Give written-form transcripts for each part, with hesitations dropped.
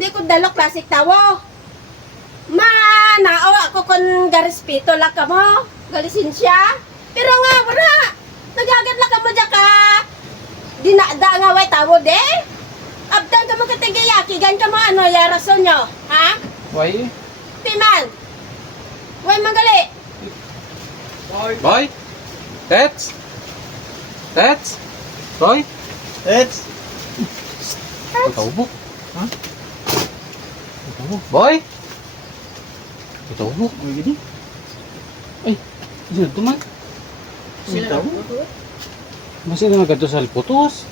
hindi ko dalok plastic tawo. Manao ako kon garespeto la ka mo, galisensya. Pero nga wala. Nagagat la ka mo dya ka. Dinada nga way tawo de. Abdan ka mo katigayaki, gan ka mo ano ya rason nyo, ha? Why? Timan. Way manggali. Boy? Tets? Tets? Boy? Eds! Ito ha? Ito boy? Ito Ay, gini? Ay, sino ito man? Sino? Masih na nagado sa putos.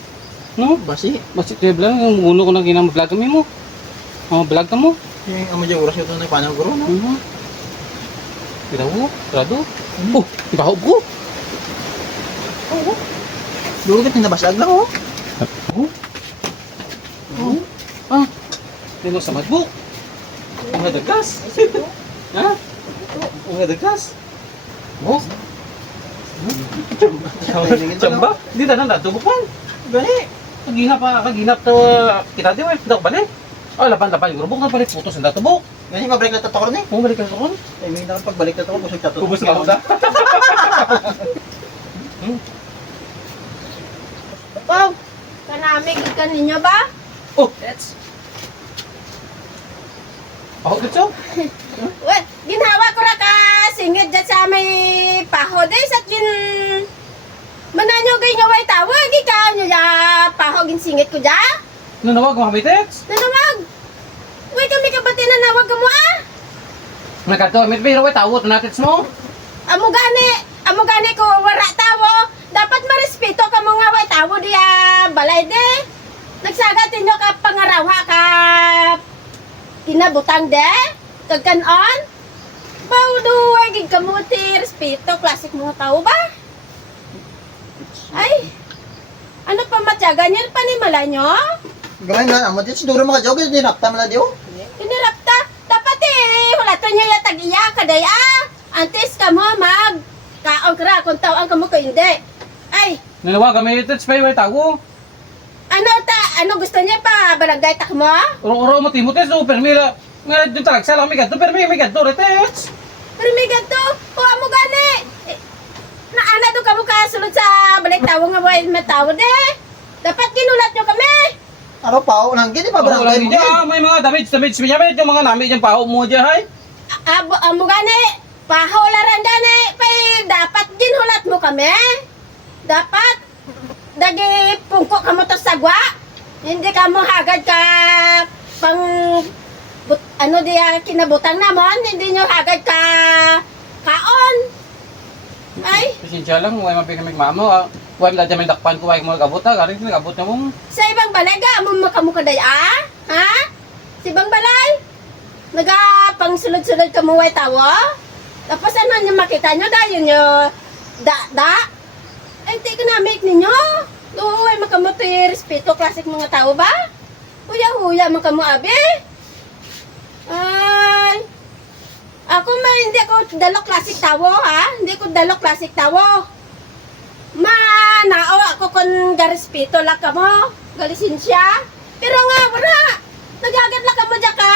No? Basi. Masih kaya vlog, yung uno ko na kinang-vlog kami mo. Vlog ka mo? Yung amo dyan oras ito na panang guro, no? Kita mo? Trado? Oh, baho ko. Duro ka tinabasag lang, oh. Ah, tino sa matbuk. Ang nadagas. Ha? Ang nadagas. Oh. Chamba? Hindi na natubukpan. Gani. Kaginap to kita di wala dak balik. Oh, lapan yung rubok na balik putos ang datubok. Gani, mabalik na tatakor ni. Mo balik ka ron. Ay, may nakapagbalik na tatakor, busog tatakor. Kubos ka da. Wow. Kanami ka ninyo ba? Oh, that's. Oh, dito. Well, ginhawa ko ra ka singit dyan sa may pahod eh. Sa gin... Mananyo gay nga way tawag. Ikaw nyo ya pahod gin singit ko dyan. Nanawag mo kami text. Nanawag. Uy, kami kabati nanawag ka mo ah. Nakato, may pero way tawot na text mo. Amo gani ko wara tawo. Dapat marespeto ka mo nga way tawo diya balay de. Nagsagatin nyo ka pangarawa ka kinabutang de. Kagkanon. Bawdo, gig kamuti, respeto, klasik mga tao ba? Ay, ano pa matyaga niyan? Panimala nyo? Gawin na, amo dyan, siguro mga jog, dinapta mo na diyo. Inirapta. Dapat eh, wala to nyo yung tag-iya, kadaya. Antes ka mo, mag. Kaon kara, kung tawang ka mo ko hindi. Ay, Nanawag kami text pa way tawo. ano gusto niya pa? Barangay tak mo? Oro mo timo text no permira. Nga dito talag sala mi gadto permi mi gadto text. Pero may ganito, kuha mo gani. Naana doon ka mo kasunod sa balik tawang nga buhay matawa de. Dapat ginulat nyo kami. Ano pa, nang gini pa barangay mo Diyan, may mga damage niya, may yung mga nami diyan paho mo diyan hay. Amo gani, pahularan gani. Pay, dapat ginulat mo kami. Dapat, dagi pungko ka mo to sagwa. Hindi ka mo hagad ka pang ano diya kinabutang namon. Hindi nyo hagad ka kaon. Ay, Pasensya lang, way mapi kami mamo. Way la jamin dakpan ko way mo gabot ha, garing nagabot na mo. sa ibang balay ga, amo makamukaday ah? Ha? Sa ibang balay? Naga pang sulod-sulod ka mo way tawa? Tapos ano nyo makita nyo dayon nyo da? Ay, hindi ka na-make ninyo. Uy, makamuti respeto, klasik mga tao ba? Huya-huya makamu abi. Ay, ako hindi ako dalok klasik tawo ha? Hindi ko dalok klasik tawo. Manao ako kon garespeto la ka mo, galisensya. Pero nga wala. Nagagat la ka mo dya ka.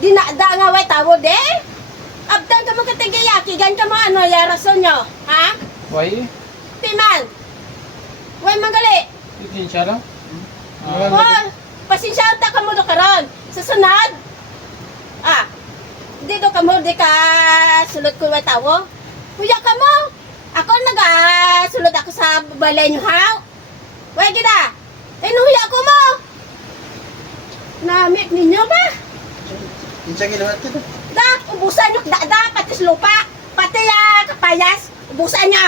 Dinada nga way tawo de. Abdan ka mo katigayaki, gan ka mo ano ya rason nyo, ha? Way, Timan. Way manggali. pasensya lang. Oh, pasensya ta ka mo do karon. Sa sunod. Dito ka mo di ka sulod ko way tawo. Kuya ka mo. Ako sulod ako sa balay nyo ha. Way kita. Inuya ko mo. Namit ninyo ba? Insang ilawat ka to. Da, ubusan nyo da pati sa lupa. Pati kapayas. Ubusan nyo.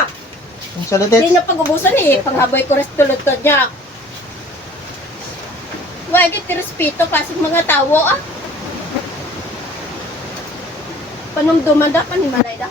Ang saludet. Hindi nyo pag-ubusan eh. Panghaboy ko rin tulad-tulad nyo. Wagit respeto pasig mga tao ah. Panumduman da, panimalay da.